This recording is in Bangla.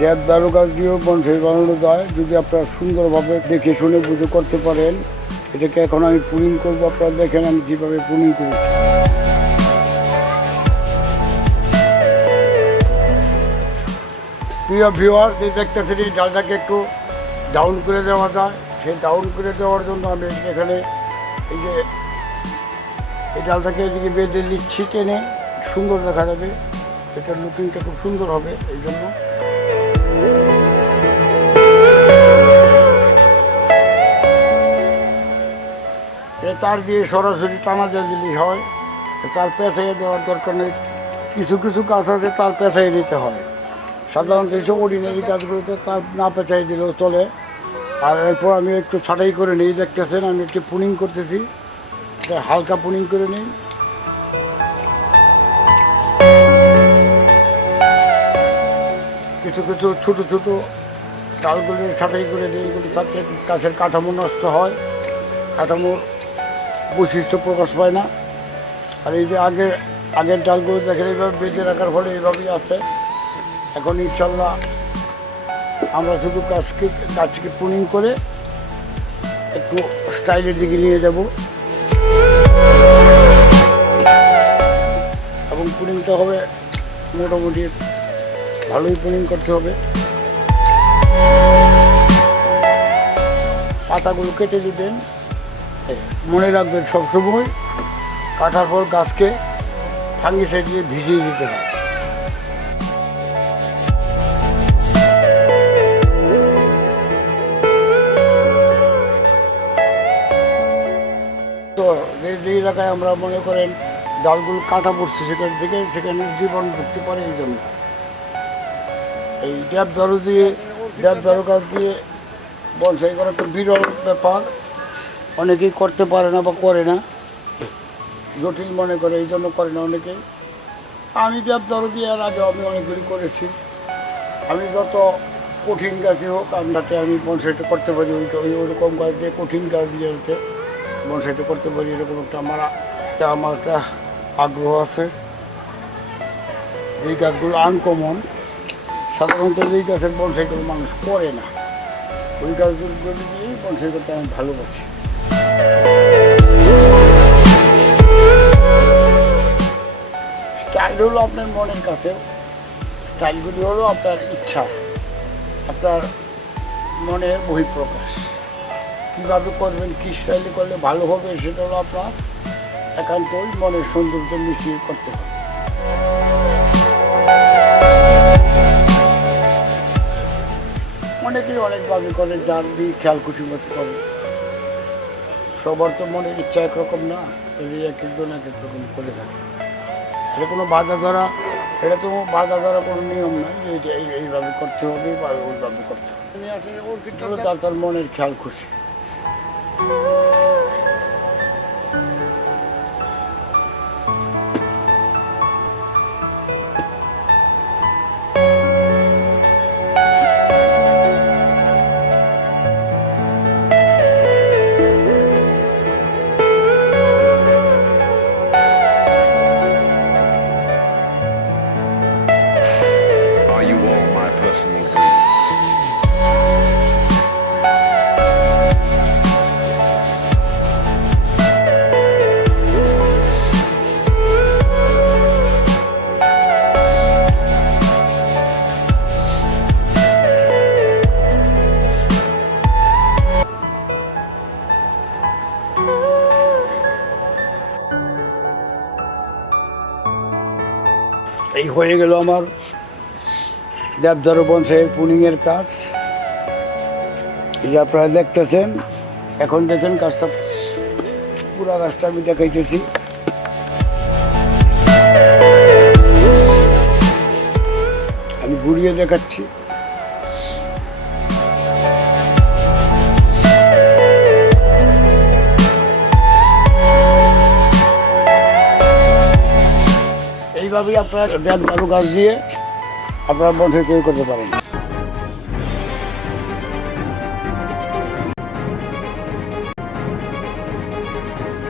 দেবদারু গাছ দিয়েও বনসাই বানানো যায়। যদি আপনারা সুন্দরভাবে দেখে শুনে বুঝে করতে পারেন, এটাকে এখন আমি পুলিং করব। আপনারা দেখেন আমি কীভাবে পুলিং করেছি। প্রিয় ভিউয়ার যে দেখতেছেন এই ডালটাকে একটু ডাউন করে দেওয়া যায়। সেই ডাউন করে দেওয়ার জন্য আমি এখানে এই যে এই ডালটাকে এদিকে বেঁধে নিচ্ছি টেনে। সুন্দর দেখা যাবে। এটার লুকিংটা খুব সুন্দর হবে, এই জন্য। তার দিয়ে সরাসরি টানা দিয়ে দিলেই হয়। তার পেঁচাইয়ে দেওয়ার দরকার নেই। কিছু কিছু গাছ আছে, তার পেঁচাই দিতে হয়। সাধারণত এইসব অর্ডিনারি কাজগুলোতে তার না পেঁচাই দিলেও চলে। আর এরপর আমি একটু ছাটাই করে নিই, দেখতেছেন, আমি একটু পুনিং করতেছি। হালকা পুনিং করে নিই। কিছু কিছু ছোটো ছোটো ডালগুলো ছাটাই করে দিই, এগুলো থাকলে গাছের কাঠামো নষ্ট হয়। কাঠামোর বৈশিষ্ট্য প্রকাশ পায় না। আর এই যে আগের আগের ডালগুলো দেখেন, এইভাবে বেঁধে রাখার ফলে এইভাবেই আছে। এখন ইনশাল্লাহ আমরা শুধু গাছকে গাছকে পুনিং করে একটু স্টাইলের দিকে নিয়ে যাব। এবং পুনিংটা হবে মোটামুটি ভালোই পুনিং করতে হবে। পাতাগুলো কেটে দিবেন। মনে রাখবেন সবসময় কাটার পর গাছকে ফাঙ্গিসাইড দিয়ে ভিজিয়ে দিতে হয় তো যে যে এলাকায় আমরা মনে করেন ডালগুলো কাটা পড়ছে সেখান থেকে সেখানে জীবন ঢুকতে পারে এই জন্য। এই দেবদারু দিয়ে দেবদারু গাছ দিয়ে বনসাই করা একটা বিরল ব্যাপার। অনেকেই করতে পারে না বা করে না। জটিল মনে করে, এই জন্য করে না অনেকেই। আমি দেবদারু দিয়ে আর আগে আমি অনেকগুলি করেছি। আমি যত কঠিন গাছই হোক, আমি তাতে আমি বনসাইটা করতে পারি। ওই ওই ওরকম গাছ দিয়ে কঠিন গাছ দিয়ে যাতে বনসাইটা করতে পারি, এরকম একটা আমার একটা আমার একটা আগ্রহ আছে। এই গাছগুলো আনকমন সাধারণত এই গাছের বনসাইগুলো মানুষ করে না। ওই গাছগুলো দিয়েই বনসাই করতে আমি ভালোবাসি। স্টাইল হলো আপনার মনের কাছে স্টাইলগুলি হলো আপনার ইচ্ছা আপনার মনের বহিঃপ্রকাশ কীভাবে করবেন কী স্টাইলে করলে ভালো হবে সেটা হলো আপনার একান্তই মনের সৌন্দর্য মিশিয়ে করতে হবে অনেকেই অনেকভাবে করে যার দিয়ে খেয়াল খুশি মতো করে সবার তো মনের ইচ্ছা একরকম না এই এক একজন এক এক রকম করে থাকে। এটা কোনো বাধা ধরা এটা তো বাধা ধরা কোনো নিয়ম নাই যে এটা এই- এইভাবে করতে হবে বা ওইভাবে করতে হবে। তার তার মনের খেয়াল খুশি। My personal greens? এই হয়ে গেল আমার দেবধরবন সাহেব পুনিংয়ের কাজ। এই আপনারা দেখতেছেন, এখন দেখেন গাছটা পুরা গাছটা আমি দেখাইতেছি। আমি ঘুরিয়ে দেখাচ্ছি। এইভাবেই আপনারা দেবদারু গাছ দিয়ে আপনারা বন্ধু তৈরি করতে পারেন